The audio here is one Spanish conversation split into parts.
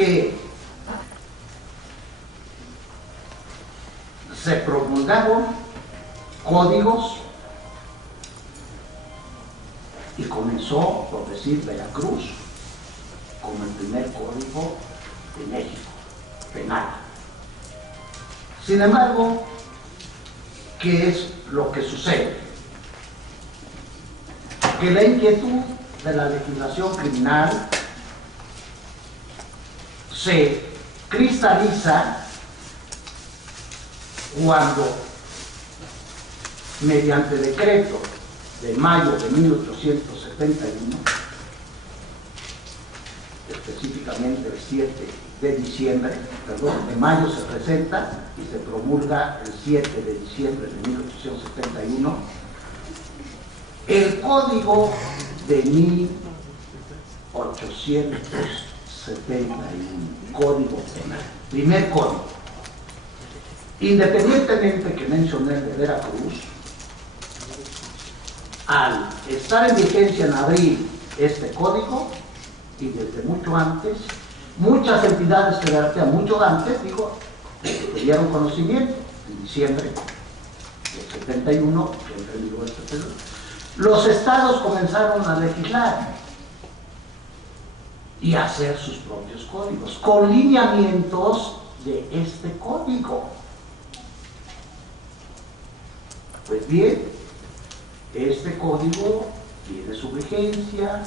que se promulgaron códigos y comenzó, por decir, Veracruz como el primer código de México, penal. Sin embargo, ¿qué es lo que sucede? Que la inquietud de la legislación criminal se cristaliza cuando, mediante decreto de mayo de 1871, específicamente el 7 de diciembre, perdón, de mayo se presenta y se promulga el 7 de diciembre de 1871, el Código de 1871, Código Penal, primer código. Independientemente que mencioné el de Veracruz, al estar en vigencia en abril este código, y desde mucho antes, muchas entidades federativas, mucho antes, digo, que dieron conocimiento, en diciembre del 71, que entendió este pedo, los estados comenzaron a legislar y a hacer sus propios códigos, con lineamientos de este código. Pues bien, este código tiene su vigencia,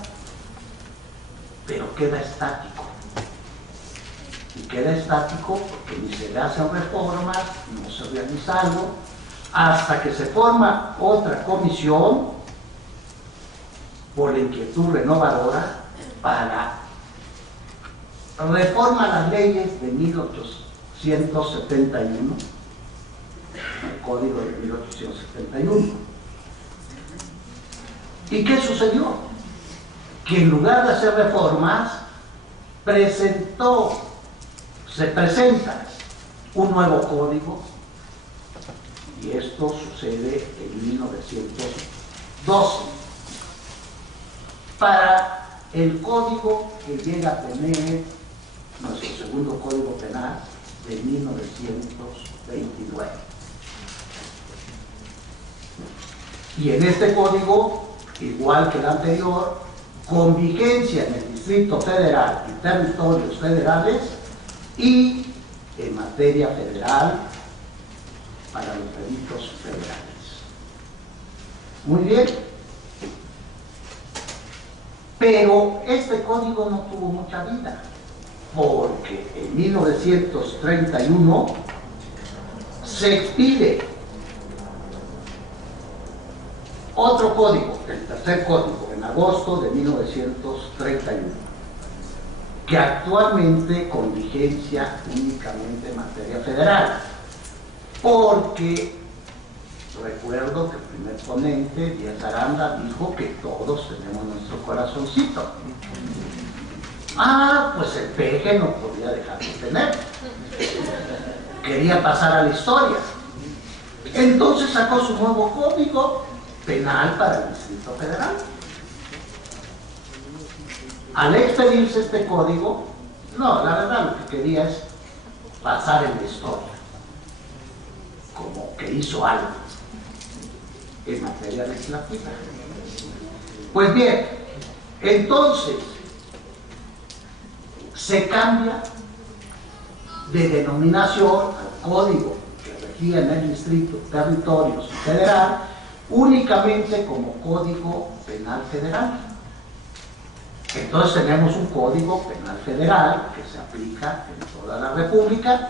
pero queda estático. Y queda estático porque ni se le hacen reformas, no se realiza algo, hasta que se forma otra comisión por la inquietud renovadora para reformar las leyes de 1871, el Código de 1871. ¿Y qué sucedió? Que en lugar de hacer reformas, se presenta un nuevo código, y esto sucede en 1912, para el código que llega a tener nuestro segundo código penal de 1929. Y en este código, igual que el anterior, con vigencia en el Distrito Federal y territorios federales y en materia federal para los delitos federales. Muy bien. Pero este código no tuvo mucha vida, porque en 1931 se expide otro código, el tercer código, en agosto de 1931, que actualmente con vigencia únicamente en materia federal, porque recuerdo que el primer ponente, Díaz Aranda, dijo que todos tenemos nuestro corazoncito. Ah, pues el peje no podía dejar de tener, quería pasar a la historia, entonces sacó su nuevo código penal para el Distrito Federal. Al expedirse este código, no, la verdad lo que quería es pasar en la historia, como que hizo algo en materia legislativa. Pues bien, entonces se cambia de denominación al código que regía en el Distrito, Territorios Federal, únicamente como Código Penal Federal. Entonces tenemos un Código Penal Federal que se aplica en toda la República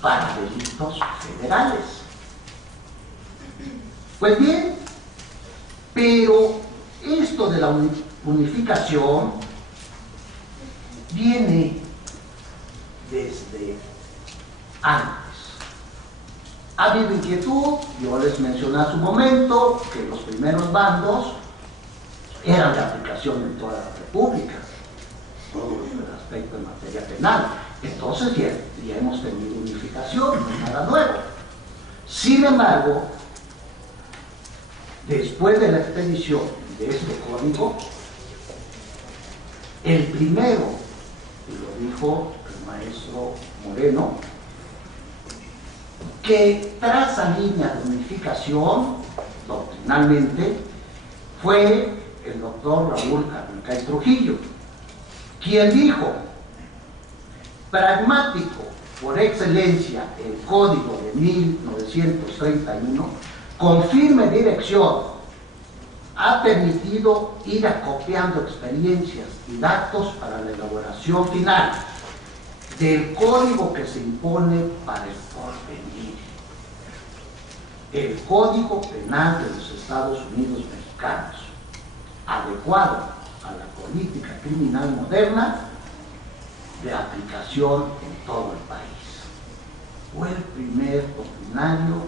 para delitos federales. Pues bien, pero esto de la unificación viene desde antes. Ha habido inquietud, yo les mencioné hace un momento que los primeros bandos eran de aplicación en toda la República, todo el aspecto en materia penal. Entonces ya hemos tenido unificación, no es nada nuevo. Sin embargo, después de la expedición de este código, el primero y lo dijo el maestro Moreno, que traza líneas de unificación doctrinalmente, fue el doctor Raúl Carnicay Trujillo, quien dijo: pragmático por excelencia, el Código de 1931, con firme dirección, ha permitido ir acopiando experiencias y datos para la elaboración final del código que se impone para el porvenir, el Código Penal de los Estados Unidos Mexicanos, adecuado a la política criminal moderna de aplicación en todo el país. Fue el primer doctrinario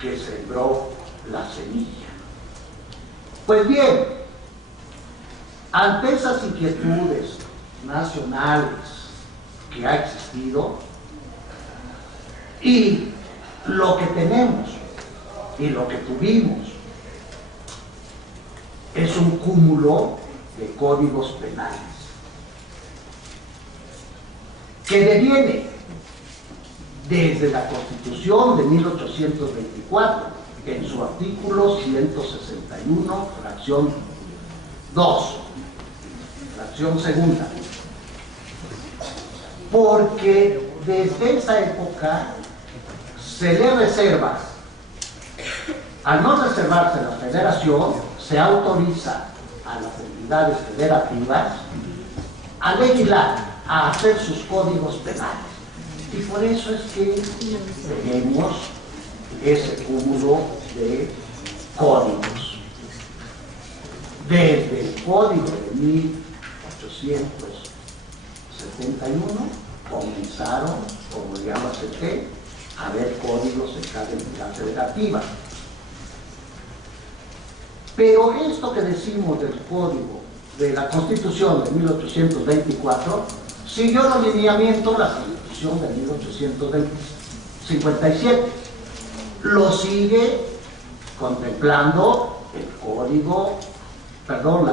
que sembró la semilla. Pues bien, ante esas inquietudes nacionales que ha existido, y lo que tenemos y lo que tuvimos es un cúmulo de códigos penales que deviene desde la Constitución de 1824, en su artículo 161, fracción 2, fracción segunda, porque desde esa época se le reserva, al no reservarse la federación, se autoriza a las entidades federativas a legislar, a hacer sus códigos penales. Y por eso es que tenemos ese cúmulo de códigos. Desde el código de 1871 comenzaron, como ya lo acepté, a haber códigos en cada entidad federativa. Pero esto que decimos del código de la Constitución de 1824 siguió los lineamientos de la Constitución de 1857. Lo sigue contemplando la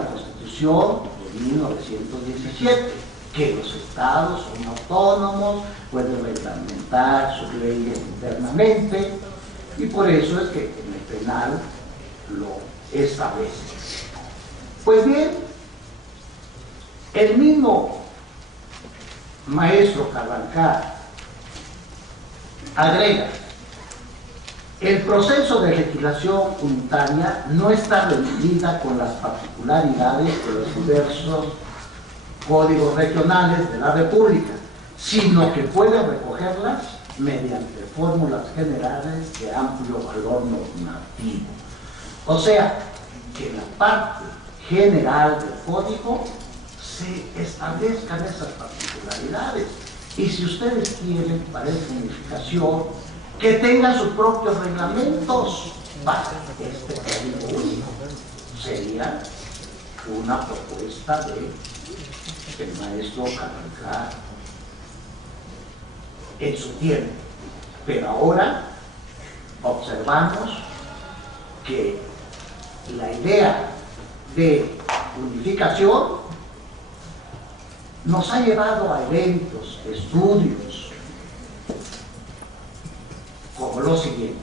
Constitución de 1917, que los estados son autónomos, pueden reglamentar sus leyes internamente, y por eso es que en el penal lo establece. Pues bien, el mismo maestro Carvajal agrega: el proceso de legislación unitaria no está reñida con las particularidades de los diversos códigos regionales de la República, sino que puede recogerlas mediante fórmulas generales de amplio valor normativo. O sea, que en la parte general del código se establezcan esas particularidades. Y si ustedes quieren, para esa unificación, que tengan sus propios reglamentos para este código único. Sería una propuesta del maestro Carvajal en su tiempo. Pero ahora observamos que la idea de unificación nos ha llevado a eventos, estudios, como los siguientes.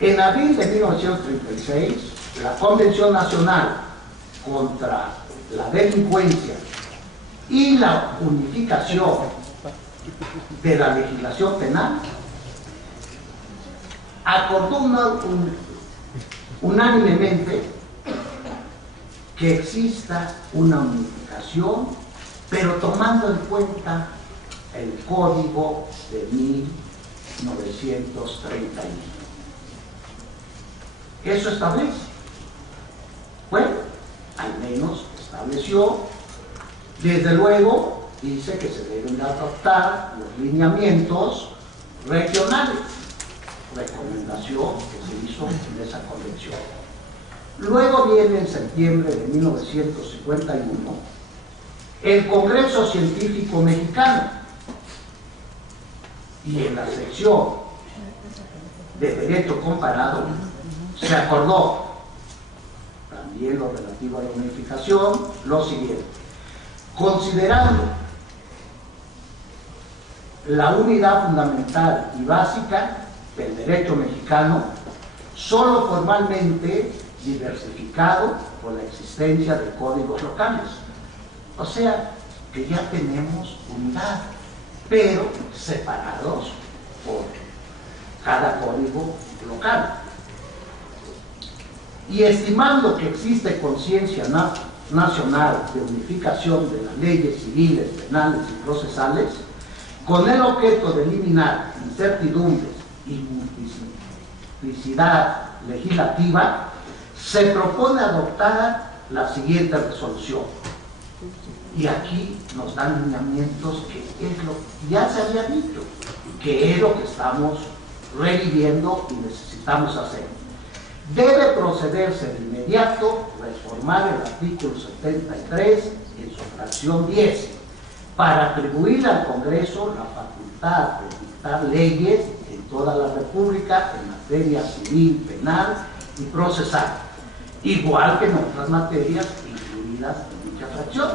En abril de 1936, la Convención Nacional contra la Delincuencia y la Unificación de la Legislación Penal acordó unánimemente que exista una unificación, pero tomando en cuenta el Código de 1931. Eso establece. Bueno, al menos estableció. Desde luego, dice que se deben adoptar los lineamientos regionales, recomendación que se hizo en esa convención. Luego viene en septiembre de 1951 el Congreso Científico Mexicano, y en la sección de Derecho Comparado se acordó también lo relativo a la unificación, lo siguiente: Considerando la unidad fundamental y básica del derecho mexicano, solo formalmente diversificado por la existencia de códigos locales. O sea, que ya tenemos unidad, pero separados por cada código local. Y estimando que existe conciencia nacional de unificación de las leyes civiles, penales y procesales, con el objeto de eliminar incertidumbres y multiplicidad legislativa, se propone adoptar la siguiente resolución. Y aquí nos dan lineamientos que es lo que ya se había dicho, que es lo que estamos reviviendo y necesitamos hacer. Debe procederse de inmediato reformar el artículo 73 en su fracción 10 para atribuirle al Congreso la facultad de dictar leyes en toda la República en materia civil, penal y procesal, igual que en otras materias incluidas en dicha fracción.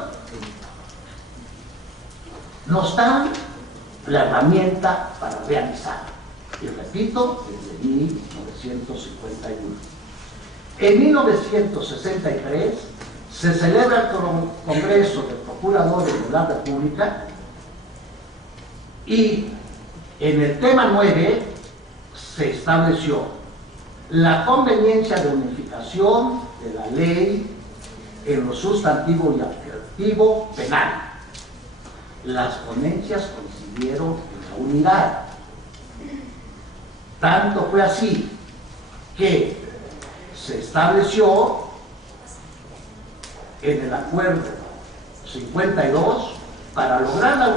Nos dan la herramienta para realizar. Y repito, desde 1951. En 1963 se celebra el Congreso de Procuradores de la República y en el tema 9 se estableció la conveniencia de unificación de la ley en lo sustantivo y adjetivo penal. Las ponencias coincidieron en la unidad. Tanto fue así que se estableció en el acuerdo 52 para lograr la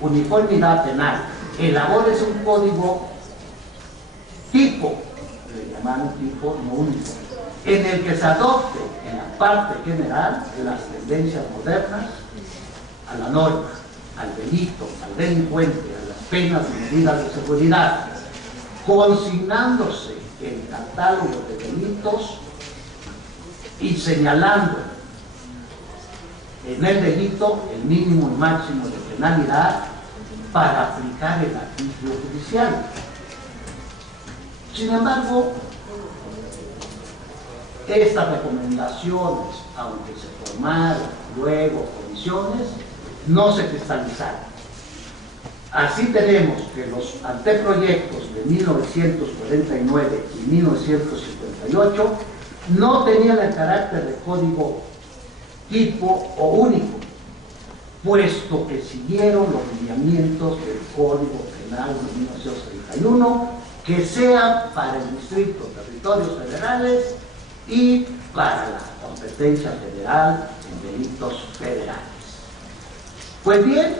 uniformidad penal. Elabórese un código tipo, le llamaron tipo no único, en el que se adopte en la parte general de las tendencias modernas a la norma, al delito, al delincuente, a las penas y medidas de seguridad, consignándose el catálogo de delitos y señalando en el delito el mínimo y máximo de penalidad para aplicar el artículo judicial. Sin embargo, estas recomendaciones, aunque se formaron luego comisiones, no se cristalizaron. Así tenemos que los anteproyectos de 1949 y 1958 no tenían el carácter de código tipo o único, puesto que siguieron los lineamientos del Código Penal de 1931, que sean para el Distrito, territorios federales y para la competencia federal en delitos federales. Pues bien,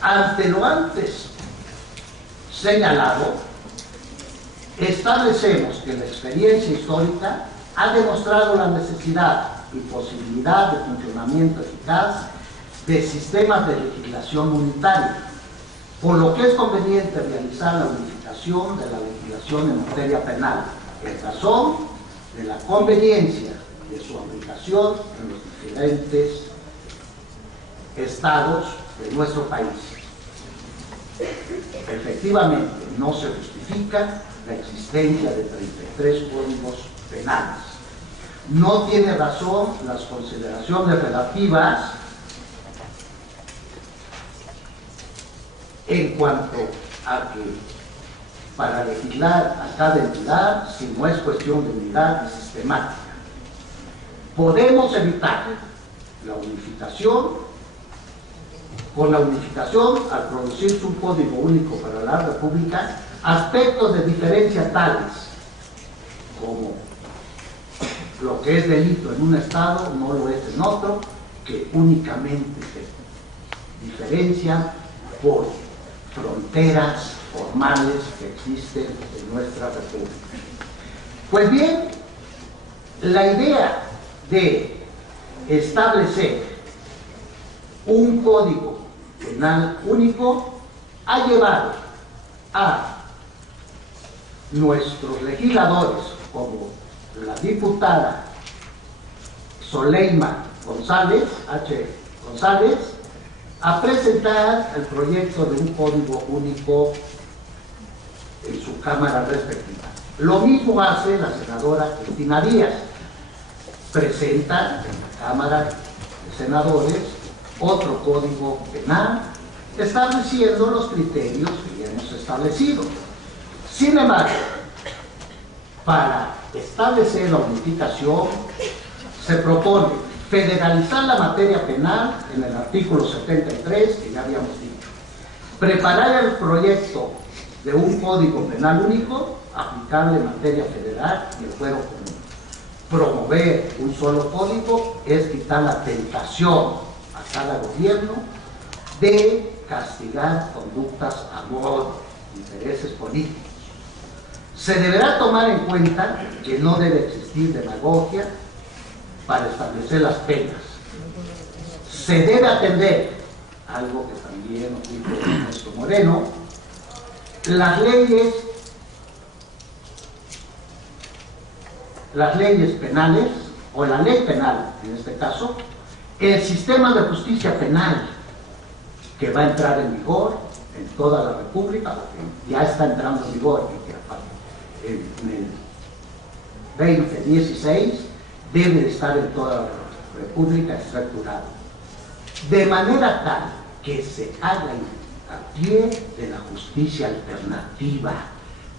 ante lo antes señalado, establecemos que la experiencia histórica ha demostrado la necesidad y posibilidad de funcionamiento eficaz de sistemas de legislación unitaria, por lo que es conveniente realizar la unificación de la legislación en materia penal, en razón de la conveniencia de su aplicación en los diferentes estados de nuestro país. Efectivamente, no se justifica la existencia de 33 códigos penales. No tiene razón las consideraciones relativas en cuanto a que para legislar a cada entidad, si no es cuestión de unidad y sistemática, podemos evitar la unificación. Con la unificación, al producirse un código único para la República, aspectos de diferencia tales como lo que es delito en un estado no lo es en otro, que únicamente se diferencian por fronteras formales que existen en nuestra República. Pues bien, la idea de establecer un código penal único ha llevado a nuestros legisladores, como la diputada Soleima González, a presentar el proyecto de un código único en su cámara respectiva. Lo mismo hace la senadora Cristina Díaz. Presenta en la Cámara de Senadores otro código penal estableciendo los criterios que ya hemos establecido. Sin embargo, para establecer la unificación se propone federalizar la materia penal en el artículo 73, que ya habíamos dicho, preparar el proyecto de un código penal único aplicable en materia federal y el fuero común. Promover un solo código es quitar la tentación a cada gobierno de castigar conductas a modo, intereses políticos. Se deberá tomar en cuenta que no debe existir demagogia para establecer las penas. Se debe atender, algo que también nos dijo el maestro Moreno, las leyes penales, o la ley penal en este caso, el sistema de justicia penal que va a entrar en vigor en toda la República, que ya está entrando en vigor en el 2016, debe de estar en toda la República estructurado, de manera tal que se haga a pie de la justicia alternativa,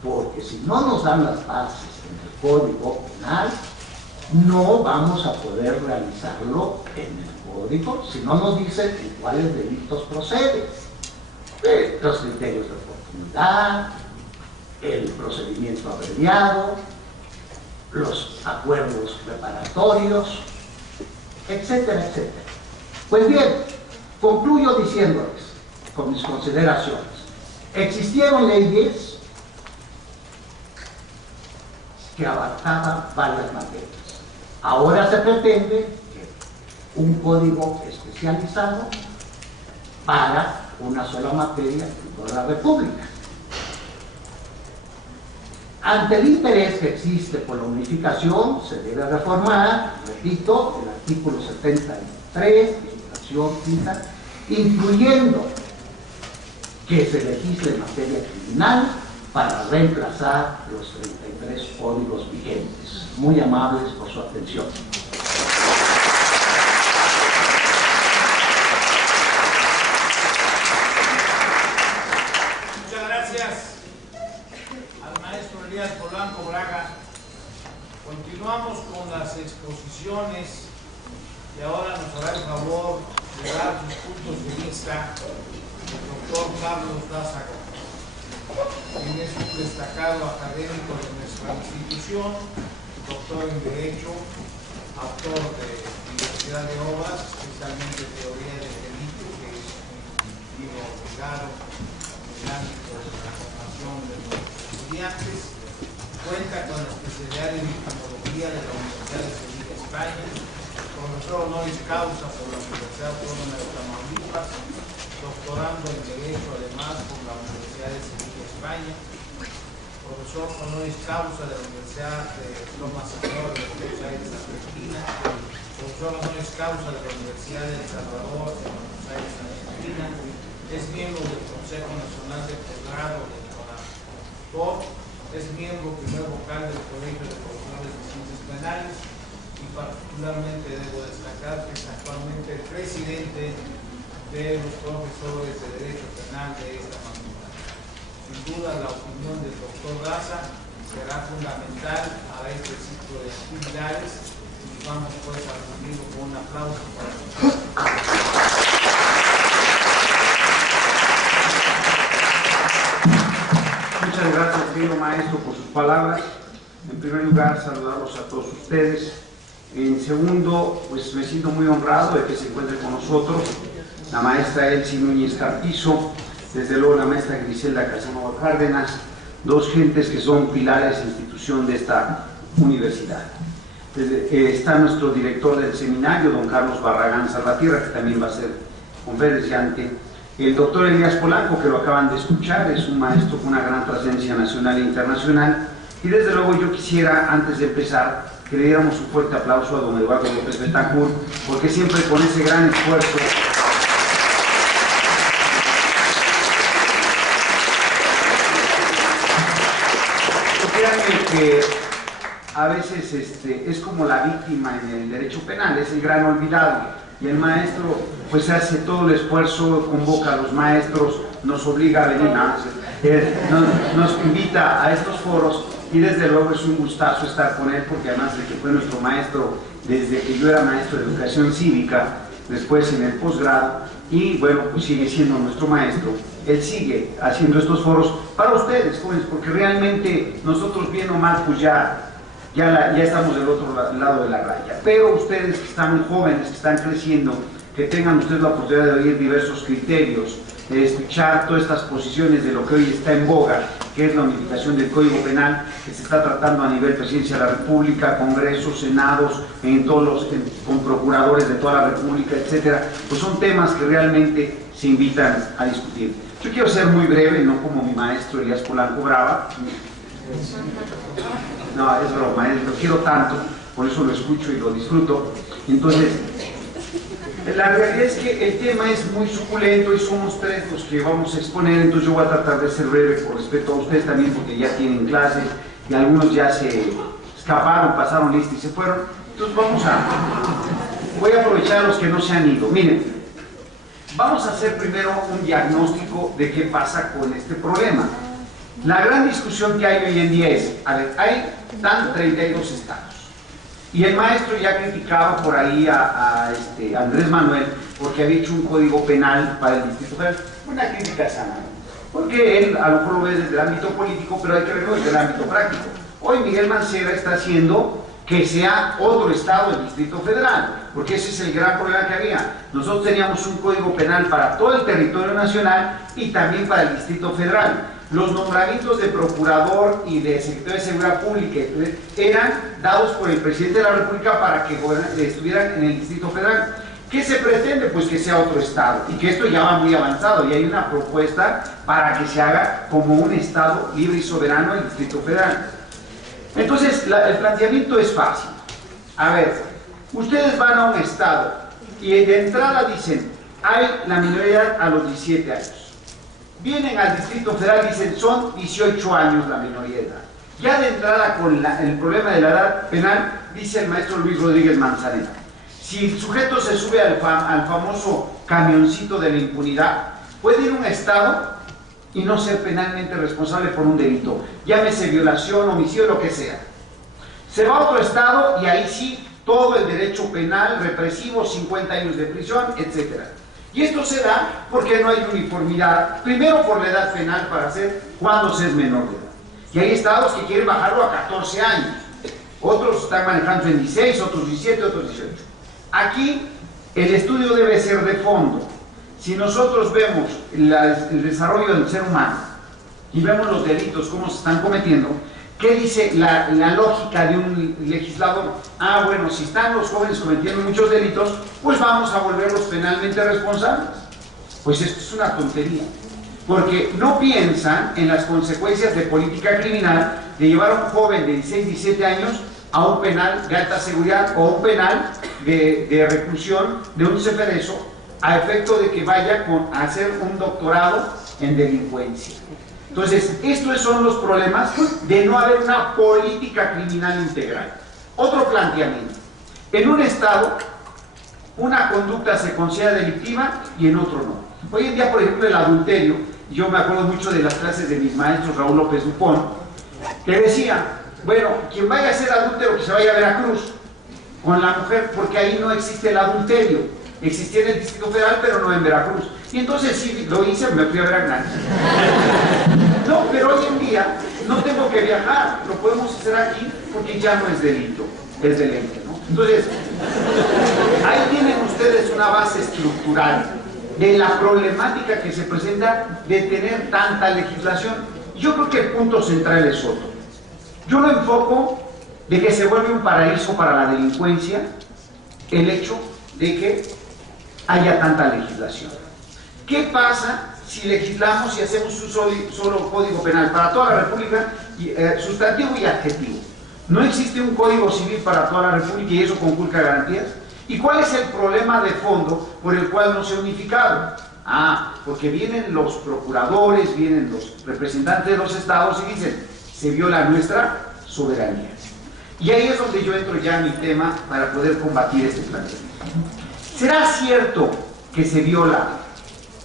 porque si no nos dan las bases en el Código Penal, no vamos a poder realizarlo en el Código si no nos dicen en cuáles delitos procede. Los criterios de oportunidad, el procedimiento abreviado, los acuerdos preparatorios, etcétera, etcétera. Pues bien, concluyo diciéndoles, con mis consideraciones, existieron leyes que abarcaban varias materias. Ahora se pretende que un código especializado para una sola materia en toda la República. Ante el interés que existe por la unificación, se debe reformar, repito, el artículo 73, legislación quinta, incluyendo que se legisle en materia criminal para reemplazar los 33 códigos vigentes. Muy amables por su atención. Muchas gracias al maestro Elías Polanco Braga. Continuamos con las exposiciones y ahora nos hará el favor de dar sus puntos de vista el doctor Carlos Daza, quien es un destacado académico de nuestra institución, doctor en Derecho, autor de diversidad de obras, especialmente Teoría del Delito, que es un libro obligado en el ámbito de la formación de los estudiantes. Cuenta con la especialidad en Victimología de la Universidad de Sevilla, España, profesor honoris causa por la Universidad Autónoma de Tamaulipas, doctorando en Derecho además por la Universidad de Sevilla, España, profesor honoris causa de la Universidad de Loma Salvador de Buenos Aires, Argentina, profesor honoris causa de la Universidad de El Salvador de Buenos Aires, Argentina, es miembro del Consejo Nacional de Posgrado del CONAPOT, es miembro primer vocal del Colegio de Profesores de Ciencias Penales y particularmente debo destacar que es actualmente el presidente de los profesores de Derecho Penal de esta facultad. Sin duda la opinión del doctor Daza será fundamental a este ciclo de actividades y vamos pues a recibirlo con un aplauso para Muchas gracias, querido maestro, por sus palabras. En primer lugar, saludarlos a todos ustedes. En segundo, pues me siento muy honrado de que se encuentre con nosotros la maestra Elsie Núñez Carpizo, desde luego la maestra Griselda Casanova Cárdenas, dos gentes que son pilares de institución de esta universidad. Está nuestro director del seminario, don Carlos Barragán Salvatierra, que también va a ser conferenciante. El doctor Elías Polanco, que lo acaban de escuchar, es un maestro con una gran trascendencia nacional e internacional. Y desde luego yo quisiera, antes de empezar, que le diéramos un fuerte aplauso a don Eduardo López Betancourt, porque siempre con ese gran esfuerzo que a veces es como la víctima en el derecho penal, es el gran olvidado, y el maestro pues hace todo el esfuerzo, convoca a los maestros, nos obliga a venir, nos invita a estos foros, y desde luego es un gustazo estar con él, porque además de que fue nuestro maestro desde que yo era maestro de educación cívica, después en el posgrado, y bueno, pues sigue siendo nuestro maestro. Él sigue haciendo estos foros para ustedes, jóvenes, porque realmente nosotros, bien o mal, pues ya estamos del otro lado de la raya. Pero ustedes que están jóvenes, que están creciendo, que tengan ustedes la oportunidad de oír diversos criterios, de escuchar todas estas posiciones de lo que hoy está en boga, que es la unificación del Código Penal, que se está tratando a nivel Presidencia de la República, Congresos, Senados, con procuradores de toda la República, etcétera. Pues son temas que realmente se invitan a discutir. Yo quiero ser muy breve, no como mi maestro Elías Polanco Brava. No, es broma, lo quiero tanto, por eso lo escucho y lo disfruto. Entonces, la realidad es que el tema es muy suculento y somos tres los que vamos a exponer, entonces yo voy a tratar de ser breve por respeto a ustedes también, porque ya tienen clases y algunos ya se escaparon, pasaron lista y se fueron. Entonces voy a aprovechar a los que no se han ido. Miren, vamos a hacer primero un diagnóstico de qué pasa con este problema. La gran discusión que hay hoy en día es, a ver, hay 32 estados. Y el maestro ya criticaba por ahí a Andrés Manuel porque había hecho un código penal para el Distrito Federal. Una crítica sana, porque él a lo mejor lo ve desde el ámbito político, pero hay que verlo desde el ámbito práctico. Hoy Miguel Mancera está haciendo que sea otro estado el Distrito Federal, porque ese es el gran problema que había. Nosotros teníamos un código penal para todo el territorio nacional y también para el Distrito Federal. Los nombramientos de procurador y de secretario de Seguridad Pública eran dados por el presidente de la República para que estuvieran en el Distrito Federal. ¿Qué se pretende? Pues que sea otro estado, y que esto ya va muy avanzado, y hay una propuesta para que se haga como un estado libre y soberano el Distrito Federal. Entonces, el planteamiento es fácil. A ver, ustedes van a un estado y de entrada dicen, hay la minoridad a los 17 años. Vienen al Distrito Federal y dicen, son 18 años la minoría de edad. Ya de entrada con el problema de la edad penal, dice el maestro Luis Rodríguez Manzanera, si el sujeto se sube al famoso camioncito de la impunidad, puede ir a un estado y no ser penalmente responsable por un delito, llámese violación, homicidio, lo que sea. Se va a otro estado y ahí sí, todo el derecho penal, represivo, 50 años de prisión, etc. Y esto se da porque no hay uniformidad, primero por la edad penal para hacer cuando se es menor de edad. Y hay estados que quieren bajarlo a 14 años, otros están manejando en 16, otros 17, otros 18. Aquí el estudio debe ser de fondo. Si nosotros vemos el desarrollo del ser humano y vemos los delitos, cómo se están cometiendo, ¿qué dice la lógica de un legislador? Ah, bueno, si están los jóvenes cometiendo muchos delitos, pues vamos a volverlos penalmente responsables. Pues esto es una tontería, porque no piensan en las consecuencias de política criminal de llevar a un joven de 16, 17 años a un penal de alta seguridad o un penal de reclusión de un ceferezo a efecto de que vaya a hacer un doctorado en delincuencia. Entonces, estos son los problemas de no haber una política criminal integral. Otro planteamiento. En un estado, una conducta se considera delictiva y en otro no. Hoy en día, por ejemplo, el adulterio, yo me acuerdo mucho de las clases de mis maestros, Raúl López Dupont, que decía, bueno, quien vaya a ser adúltero que se vaya a Veracruz con la mujer, porque ahí no existe el adulterio. Existía en el Distrito Federal, pero no en Veracruz. Y entonces sí, lo hice, me fui a Veracruz. No, pero hoy en día no tengo que viajar, lo podemos hacer aquí porque ya no es delito, es deleite, ¿no? Entonces, ahí tienen ustedes una base estructural de la problemática que se presenta de tener tanta legislación. Yo creo que el punto central es otro. Yo lo enfoco de que se vuelve un paraíso para la delincuencia el hecho de que haya tanta legislación. ¿Qué pasa si legislamos y hacemos un solo código penal para toda la República, sustantivo y adjetivo? No existe un código civil para toda la República y eso conculca garantías. ¿Y cuál es el problema de fondo por el cual no se ha unificado? Porque vienen los procuradores, vienen los representantes de los estados y dicen, se viola nuestra soberanía. Y ahí es donde yo entro ya en mi tema para poder combatir este planteamiento. ¿Será cierto que se viola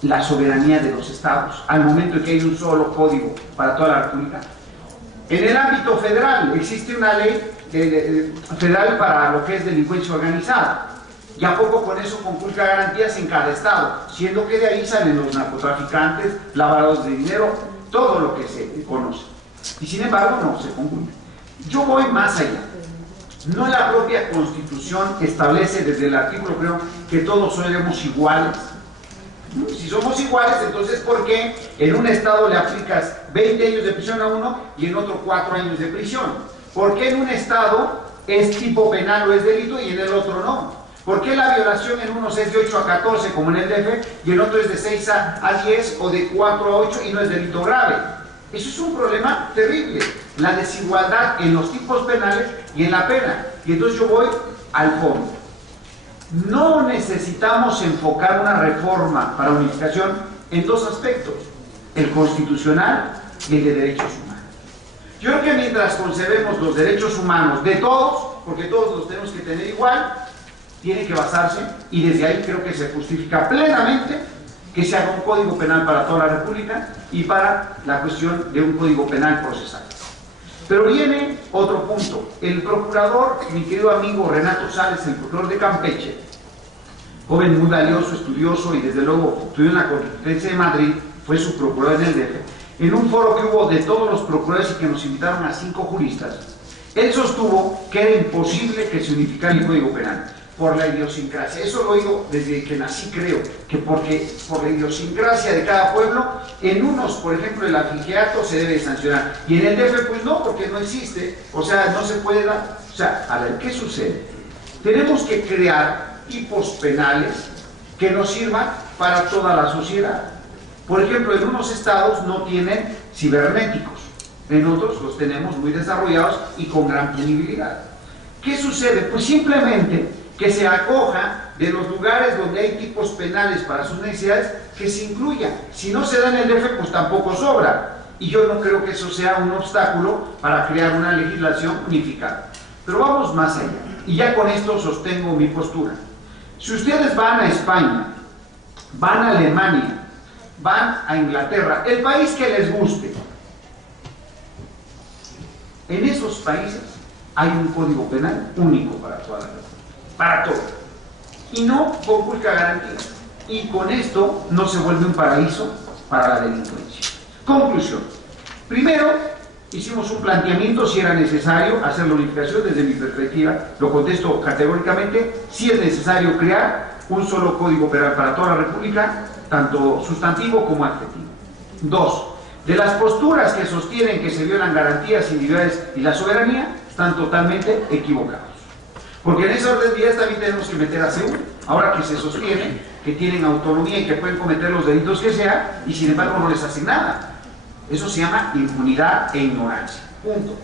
la soberanía de los estados al momento en que hay un solo código para toda la República? En el ámbito federal existe una ley federal para lo que es delincuencia organizada. ¿Y a poco con eso conculca garantías en cada estado? Siendo que de ahí salen los narcotraficantes, lavados de dinero, todo lo que se conoce. Y sin embargo no se conculca. Yo voy más allá. No la propia Constitución establece desde el artículo creo que todos somos iguales. Si somos iguales, entonces ¿por qué en un estado le aplicas 20 años de prisión a uno y en otro 4 años de prisión? ¿Por qué en un estado es tipo penal o es delito y en el otro no? ¿Por qué la violación en unos es de 8 a 14 como en el DF y en otro es de 6 a 10 o de 4 a 8 y no es delito grave? Eso es un problema terrible, la desigualdad en los tipos penales y en la pena. Y entonces yo voy al fondo. No necesitamos enfocar una reforma para unificación en dos aspectos, el constitucional y el de derechos humanos. Yo creo que mientras conservemos los derechos humanos de todos, porque todos los tenemos que tener igual, tiene que basarse, y desde ahí creo que se justifica plenamente que se haga un código penal para toda la República y para la cuestión de un código penal procesal. Pero viene otro punto. El procurador, mi querido amigo Renato Sales, el procurador de Campeche, joven muy valioso, estudioso y desde luego estudió en la Complutense de Madrid, fue su procurador en el DF, en un foro que hubo de todos los procuradores y que nos invitaron a 5 juristas, él sostuvo que era imposible que se unificara el Código Penal por la idiosincrasia. Eso lo he oído desde que nací, creo, que porque por la idiosincrasia de cada pueblo, en unos, por ejemplo, el afigiato se debe sancionar, y en el DF pues no, porque no existe, o sea, no se puede dar. O sea, a ver, ¿qué sucede? Tenemos que crear tipos penales que nos sirvan para toda la sociedad. Por ejemplo, en unos estados no tienen cibernéticos, en otros los tenemos muy desarrollados y con gran punibilidad. ¿Qué sucede? Pues simplemente que se acoja de los lugares donde hay tipos penales para sus necesidades, que se incluya. Si no se da en el DF, pues tampoco sobra. Y yo no creo que eso sea un obstáculo para crear una legislación unificada. Pero vamos más allá. Y ya con esto sostengo mi postura. Si ustedes van a España, van a Alemania, van a Inglaterra, el país que les guste, en esos países hay un código penal único para toda la República. Para todo, y no conculca garantías, y con esto no se vuelve un paraíso para la delincuencia. Conclusión: primero, hicimos un planteamiento si era necesario hacer la unificación. Desde mi perspectiva, lo contesto categóricamente, si es necesario crear un solo código penal para toda la República, tanto sustantivo como adjetivo. 2. De las posturas que sostienen que se violan garantías individuales y la soberanía, están totalmente equivocados. Porque en esa orden de ideas también tenemos que meter a CEU, ahora que se sostiene que tienen autonomía y que pueden cometer los delitos que sea, y sin embargo no les hacen nada. Eso se llama impunidad e ignorancia. Punto.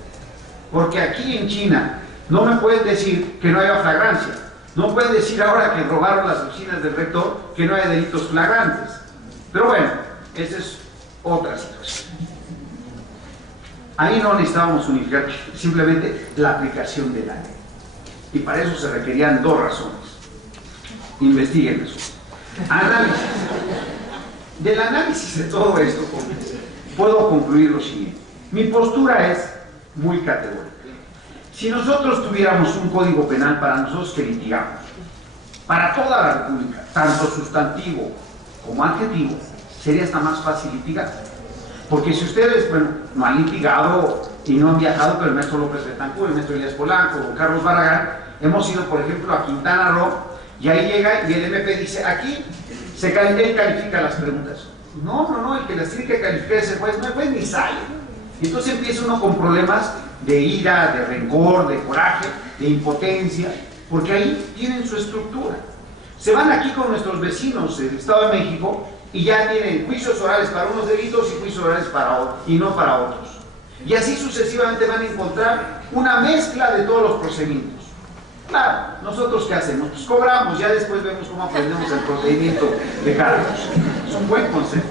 Porque aquí en China no me pueden decir que no haya flagrancia. No pueden decir ahora que robaron las oficinas del rector que no haya delitos flagrantes. Pero bueno, esa es otra situación. Ahí no necesitábamos unificar, simplemente la aplicación de la ley. Y para eso se requerían 2 razones. Investiguen eso. Análisis. Del análisis de todo esto, puedo concluir lo siguiente. Mi postura es muy categórica. Si nosotros tuviéramos un código penal para nosotros que litigamos, para toda la República, tanto sustantivo como adjetivo, sería hasta más fácil litigar. Porque si ustedes, bueno, no han litigado y no han viajado, pero el maestro López Betancourt, el maestro Elías Polanco, o Carlos Barragán, hemos ido, por ejemplo, a Quintana Roo, y ahí llega y el MP dice, aquí él califica las preguntas. No, el que las tiene que calificar es el juez, no el juez ni sale. Y entonces empieza uno con problemas de ira, de rencor, de coraje, de impotencia, porque ahí tienen su estructura. Se van aquí con nuestros vecinos del Estado de México y ya tienen juicios orales para unos delitos y juicios orales para otros, y no para otros. Y así sucesivamente van a encontrar una mezcla de todos los procedimientos. Claro, ¿nosotros qué hacemos? Pues cobramos, ya después vemos cómo aprendemos el procedimiento de cargos. Es un buen consejo.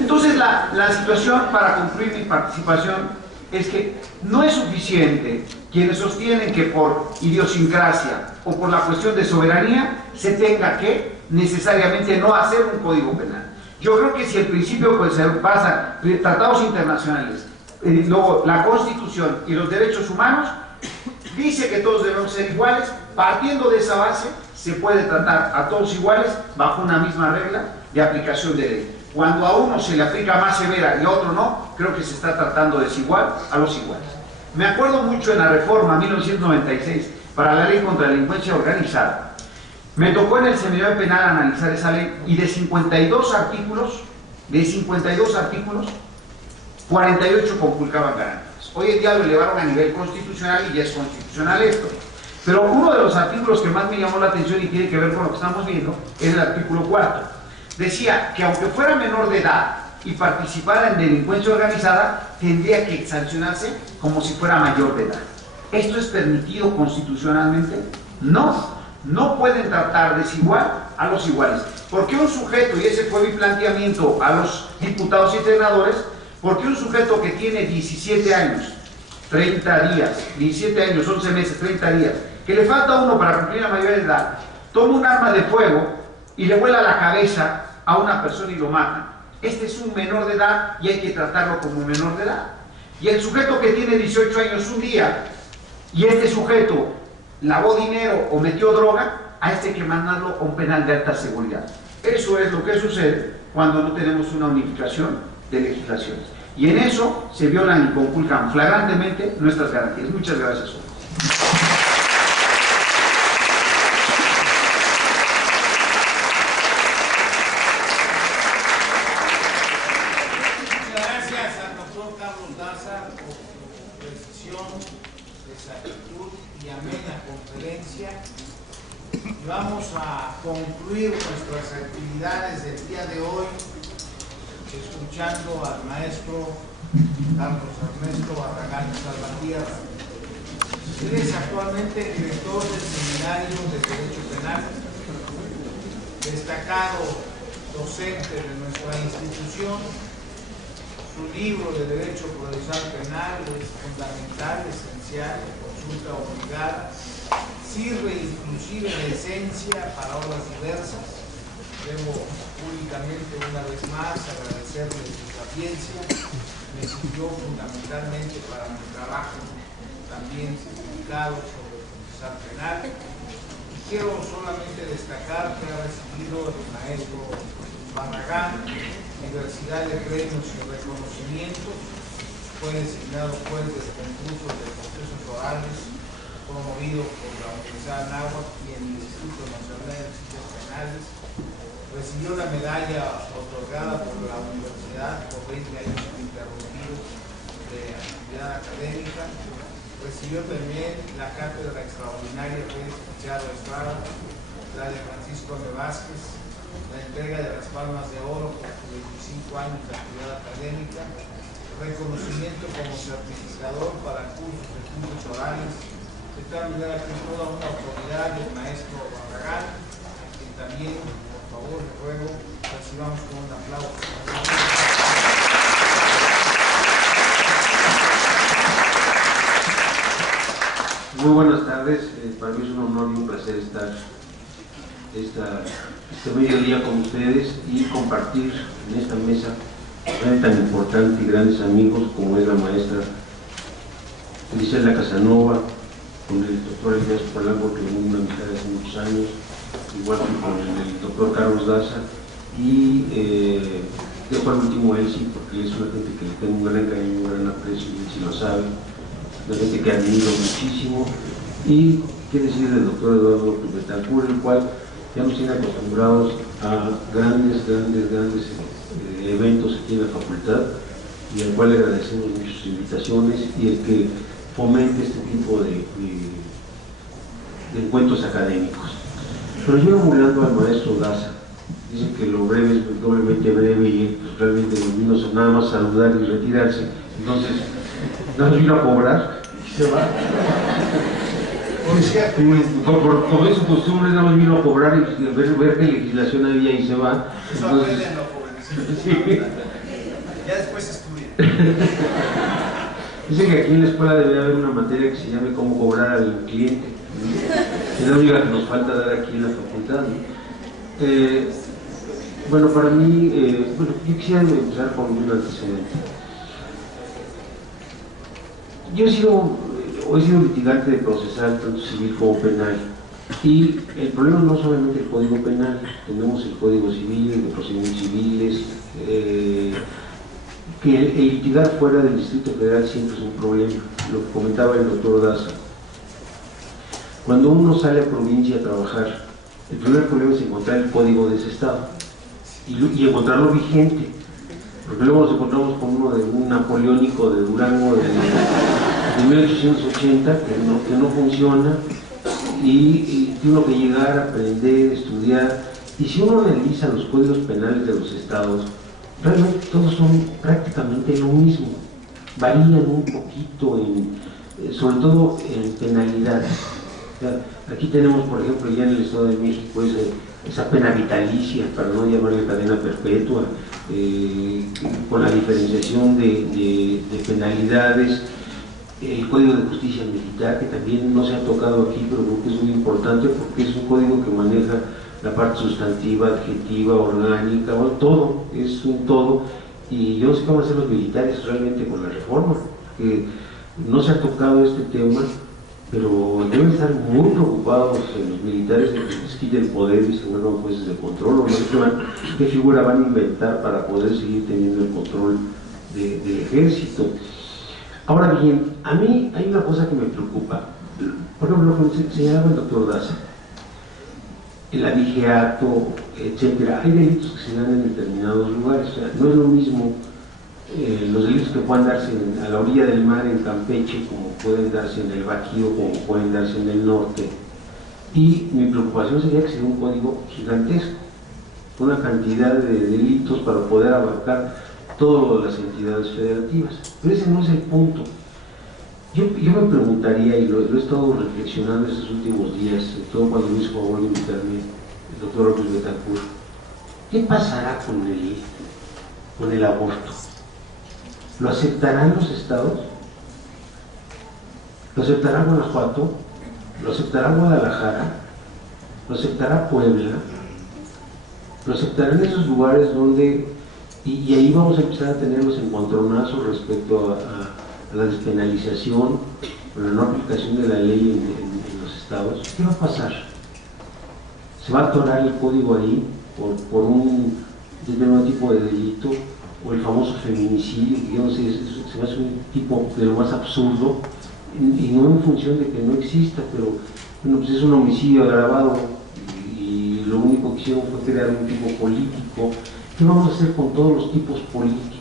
Entonces la situación, para concluir mi participación, es que no es suficiente quienes sostienen que por idiosincrasia o por la cuestión de soberanía se tenga que necesariamente no hacer un código penal. Yo creo que si el principio pues, se basa en tratados internacionales, luego la Constitución y los derechos humanos, dice que todos debemos ser iguales, partiendo de esa base se puede tratar a todos iguales bajo una misma regla de aplicación de ley. Cuando a uno se le aplica más severa y a otro no, creo que se está tratando desigual a los iguales. Me acuerdo mucho en la reforma 1996 para la ley contra la delincuencia organizada. Me tocó en el seminario penal analizar esa ley y de 52 artículos, 48 conculcaban garantías. Hoy en día lo elevaron a nivel constitucional y ya es constitucional esto. Pero uno de los artículos que más me llamó la atención y tiene que ver con lo que estamos viendo es el artículo 4. Decía que aunque fuera menor de edad y participara en delincuencia organizada, tendría que sancionarse como si fuera mayor de edad. ¿Esto es permitido constitucionalmente? No, no pueden tratar desigual a los iguales. ¿Por qué un sujeto, y ese fue mi planteamiento a los diputados y senadores, por qué un sujeto que tiene 17 años, 30 días, 17 años, 11 meses, 30 días, que le falta uno para cumplir la mayoría de edad, toma un arma de fuego y le vuela la cabeza a una persona y lo mata? Este es un menor de edad y hay que tratarlo como menor de edad. Y el sujeto que tiene 18 años un día y este sujeto lavó dinero o metió droga, a este hay que mandarlo a un penal de alta seguridad. Eso es lo que sucede cuando no tenemos una unificación de legislaciones. Y en eso se violan y conculcan flagrantemente nuestras garantías. Muchas gracias. Vamos a concluir nuestras actividades del día de hoy escuchando al maestro Carlos Ernesto Barragán Salvatierra. Él es actualmente director del Seminario de Derecho Penal, destacado docente de nuestra institución. Su libro de Derecho Procesal Penal es fundamental, esencial, consulta obligada. Sirve inclusive en esencia para obras diversas. Debo públicamente una vez más agradecerle su sapiencia. Me sirvió fundamentalmente para mi trabajo también publicado sobre el procesal penal. Y quiero solamente destacar que ha recibido el maestro Barragán diversidad de premios y reconocimientos. Fue designado juez de concursos de procesos orales promovido por la Universidad de Anáhuac y el Instituto Nacional de Ciencias Penales. Recibió la medalla otorgada por la universidad por 20 años ininterrumpidos de actividad académica. Recibió también la cátedra extraordinaria Félix Pizarro Estrada, la de Francisco de Vázquez, la entrega de las Palmas de Oro por sus 25 años de actividad académica, reconocimiento como certificador para cursos de estudios orales. De tal manera que toda una autoridad del maestro Barragán, que también, por favor, le ruego, recibamos con un aplauso. Muy buenas tardes, para mí es un honor y un placer estar este mediodía con ustedes y compartir en esta mesa tan importante y grandes amigos como es la maestra Elisela Casanova, con el doctor Elías Polanco, que hubo una amistad hace muchos años, igual que con el doctor Carlos Daza, y dejo al último Elsie, porque es una gente que le tengo un gran cariño, un gran aprecio, y él sí lo sabe, una gente que admiro muchísimo. Y qué decir del doctor Eduardo López Betancourt, el cual ya nos tiene acostumbrados a grandes eventos aquí en la facultad, y al cual le agradecemos mucho sus invitaciones y el que fomente este tipo de encuentros académicos. Pero yo emulando al maestro Daza, dice que lo breve es doblemente breve y pues, realmente nos vino nada más saludar y retirarse. Entonces, nada más vino a cobrar y se va. Por cierto, Por eso costumbre nada más vino a cobrar y ver qué legislación había y se va. eso Entonces, aprendenlo, jovencitos. Ya después estudian. dice que aquí en la escuela debe haber una materia que se llame cómo cobrar al cliente. Es la única que nos falta dar aquí en la facultad, ¿no? Bueno, para mí, yo quisiera empezar con un antecedente. Yo he sido litigante de procesal, tanto civil como penal. Y el problema no es solamente el Código Penal, tenemos el Código Civil, de procedimientos civiles, que el litigar fuera del Distrito Federal siempre es un problema, lo que comentaba el doctor Daza. Cuando uno sale a provincia a trabajar, el primer problema es encontrar el código de ese estado y encontrarlo vigente, porque luego nos encontramos con uno de un napoleónico de Durango de 1880 que no funciona y tiene uno que llegar, aprender, estudiar. Y si uno analiza los códigos penales de los estados, realmente todos son prácticamente lo mismo, varían un poquito, sobre todo en penalidades. O sea, aquí tenemos, por ejemplo, ya en el Estado de México esa pena vitalicia, para no llamarle cadena perpetua, con la diferenciación de penalidades, el Código de Justicia Militar, que también no se ha tocado aquí, pero creo que es muy importante porque es un código que maneja la parte sustantiva, adjetiva, orgánica, bueno, todo, es un todo, y yo no sé cómo hacer los militares realmente con la reforma, porque no se ha tocado este tema, pero deben estar muy preocupados los militares de que les quite el poder y se vuelvan jueces de control, o no sé qué figura van a inventar para poder seguir teniendo el control del ejército. Ahora bien, a mí hay una cosa que me preocupa, por ejemplo, lo que señalaba el doctor Daza, el abigeato, etcétera. Hay delitos que se dan en determinados lugares, o sea, no es lo mismo los delitos que puedan darse a la orilla del mar en Campeche, como pueden darse en el Bajío, como pueden darse en el norte. Y mi preocupación sería que sea un código gigantesco, una cantidad de delitos para poder abarcar todas las entidades federativas. Pero ese no es el punto. Yo me preguntaría, y lo he estado reflexionando estos últimos días, sobre todo cuando me hizo favor de invitarme el doctor López Betancourt, ¿qué pasará con el aborto? ¿Lo aceptarán los estados? ¿Lo aceptará Guanajuato? ¿Lo aceptará Guadalajara? ¿Lo aceptará Puebla? ¿Lo aceptarán esos lugares donde... Y ahí vamos a empezar a tener los encontronazos respecto a la despenalización, o la no aplicación de la ley en los estados? ¿Qué va a pasar? ¿Se va a atorar el código ahí por un determinado tipo de delito? O el famoso feminicidio, que yo no sé, se me hace un tipo de lo más absurdo, y no en función de que no exista, pero bueno, pues es un homicidio agravado y lo único que hicieron fue crear un tipo político. ¿Qué vamos a hacer con todos los tipos políticos?